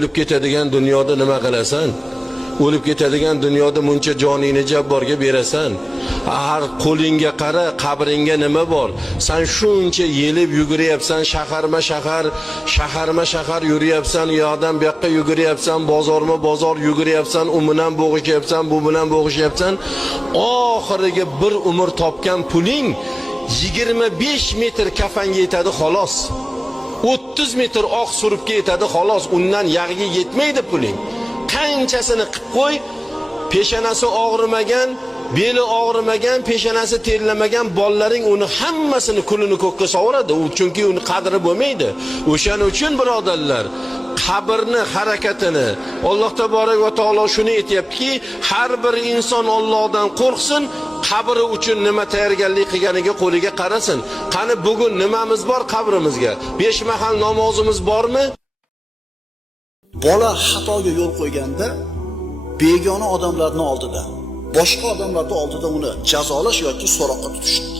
o'lib ketadigan dunyoda nima qilasan? O'lib ketadigan dunyoda muncha joningni jabborga berasan. Har qo'lingga qara, qabringga nima bor? Sen shuncha yelib yuguryapsan, shaharma-shahar yuryapsan, u yoqdan bu yoqqa yuguryapsan, bozor yuguryapsan, u bilan bo'g'ishyapsan, bu bilan bo'g'ishyapsan. Oxiriga bir umr topgan puling 25 metr kafanga yetadi xolos. 30 metr oq suribga yetadi xolos. Undan yag'iga yetmaydi puling. Qanchasini qilib qo'y, peshonasi og'rimagan, beli og'rimagan, peshonasi terlamagan bollalaring uni hammasini kulini ko'kka sovuradi. U chunki uni qadri bo'lmaydi. O'shaning uchun birodarlar, qabrni harakatini Alloh taborak va taolo shuni aytayaptiki, har bir inson Allohdan qo'rqsin, qabri uchun nima tayyorgarlik qilganiga qo'liga qarasin. Qani bugun nimamiz bor qabrimizga? 5 mahal namozimiz bormi? Bola xatoga yo'l qo'yganda begona odamlarning oldida, boshqa odamlarning oldida uni jazolash yoki so'roqqa tutishlik.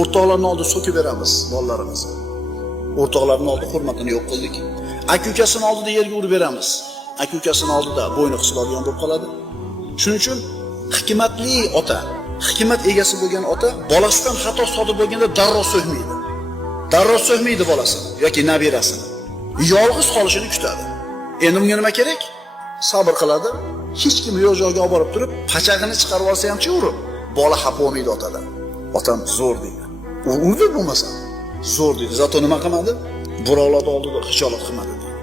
O'rtoqlarning oldida so'kib beramiz bolalarimizni. O'rtoqlarning oldida hurmatini yo'q qildik. Aka-ukasining oldida yerga urib beramiz. Aka-ukasining oldida bo'yni qisiladigan bo'lib qoladi. Shuning uchun hikmatli ota, hikmat egasi bo'lgan ota bolasidan xato sodir bo'lganda darrov so'kmaydi. Darrov so'kmaydi bolasini yoki nabirasini. Yolg'iz qolishini kutadi. Endi bunga nima kerak? Sabr qiladi. Hech kim yo'q joyga olib borib turib, pachag'ini chiqarib olsa ham-chi urib, bola xafa bo'lmaydi otadan. Otam zo'r deydi. U urdi bo'lmasa, zo'r deydi. Zato nima qilmadi? Birovlar oldida xijolat qilmadi deydi.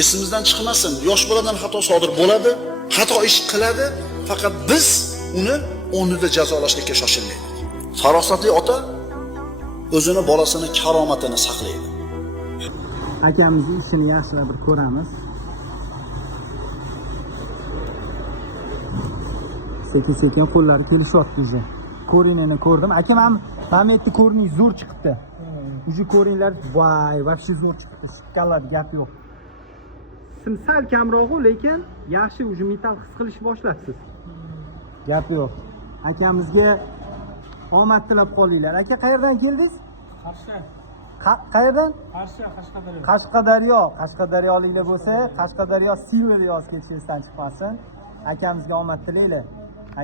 Esimizdan chiqmasin, yosh boladan xato sodir bo'ladi, xato ish qiladi, faqat biz uni o'rnida jazolashga shoshilmaylik. Farosatli ota o'zini bolasini karomatini saqlaydi. Akamizning ishini yaxshilab bir ko'ramiz. Sekin qo'llari kelishyapti уже. Ko'rinini ko'rdim. Aka, mana bu yerda ko'rining zo'r chiqibdi. Уже ko'ringlar, voy, вообще zo'r chiqibdi. Shikkalar gap yo'q. Sim sal kamroq-ku, lekin yaxshi уже metal his qilish boshlabsiz. Gap yo'q. Akamizga omad tilab qolinglar. Aka, qayerdan keldingiz? Qarshi. Qayerdan? Qarshi, Qashqadaryo. Qashqadaryoliklar bo'lsa, Qashqadaryo Silver yozib ketishingizdan chiqmasin. Akamizga omad tilaylar.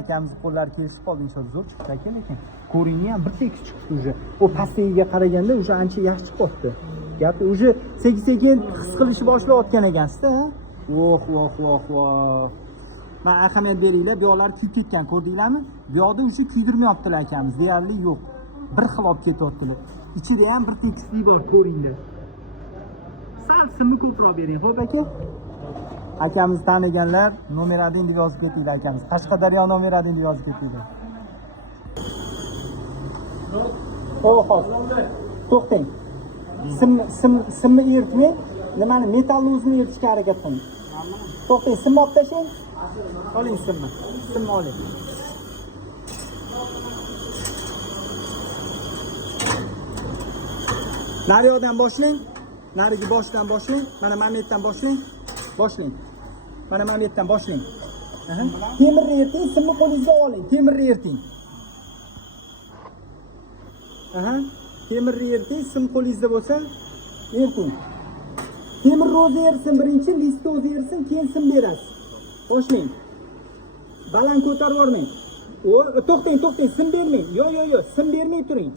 Akamiz qo'llari kelishib qoldi, inshaalloh zo'r chiqdi aka, lekin ko'ringni ham bir tekis chiqdi уже. O pastiga qaraganda уже ancha yaxshi chiqibdi. Gapi уже sekin his qilishni boshlayotgan ekansiz-da. Voh. Men ahamiyat beringlar, bu yoqlar kuyib ketgan, ko'rdinglarmi? Bu yoqda уже kuydirmayaptilar akamiz, deyarli yo'q. Bir xil olib ketyaptilar. Ichida ham bir tekislik bor, ko'ringlar. Sal simni ko'proq bering, xo'p aka? Akamiz taniganlar nomer 1 deb yozib ketinglar akamiz. Qashqadaryo nomer 1 deb yozib ketinglar. Xo'p, to'xtang. Simni eritmang. Nimani metalni o'zini eritishga harakat qiling. To'xtang, simni olib tashlang. Oling simni. Simni oling. Naryoqdan boshlang. Narigi boshdan boshlang. Mana mamiyatdan boshlang. Mana mamiyatdan boshlang. Temirni erting, simni qo'lingizga oling. Temirni erting. Temirni erting, sim qo'lingizda bo'lsa, erting. Temirni o'zi ersin birinchi, listni o'zi ersin, keyin sim berasiz. Boshlang. Baland ko'tarib yormang. To'xtang, sim bermang. Yo'q, sim bermay turing.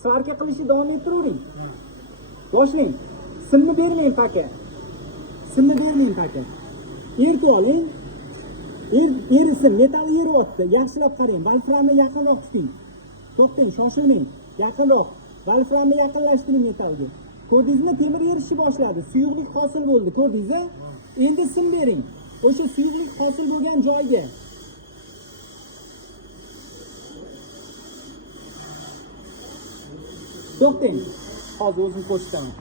Svarka qilishni davom ettiravering. Boshlang. Simni bermang paka. Ertib oling. Erisin, metal eryapti. Yaxshilab qarang. Valframni yaqinroq tuting. To'xtang, shoshilmang. Yaqinroq. Valframni yaqinlashtiring metalga. Ko'rdingizmi? Temir erishni boshladi. Suyuqlik hosil bo'ldi, ko'rdingizmi? Endi sim bering. O'sha suyuqlik hosil bo'lgan joyga. To'xtang. Hozir o'zim qo'shitaman.